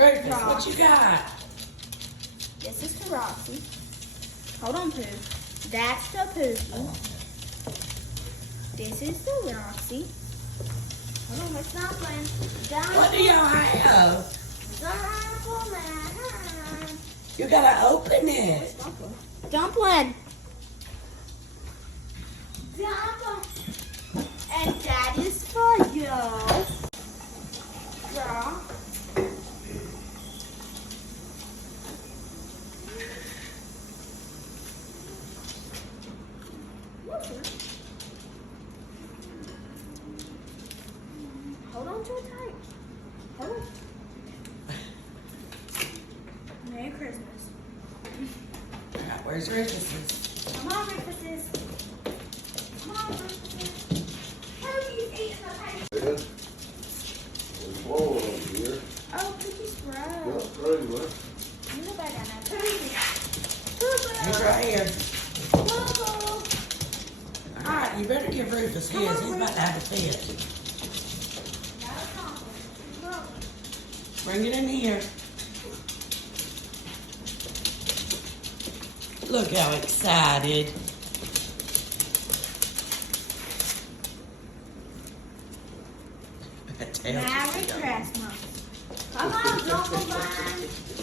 Rufus, what you got? This is for Roxy. Hold on, Pooh. That's the Pooh. This is the Roxy. Hold on, let's not blend. What do y'all have? Dumpling. You gotta open it. Dumpling. Dumpling. And that is for you. Draw. Hold on to it tight. Hold on. Merry Christmas. Alright, where's Rufus's? Come on, Rufuses. Come on, Rufuses. He's eating the paper. Good. There's flour over here. Oh, cookies bro. Got three, man. You know better than that. He's right here. Boo-boo. Alright, you better give Rufus his. He's about to have a fit. Bring it in here. Look how excited. Merry Christmas. Come on, Dumpling.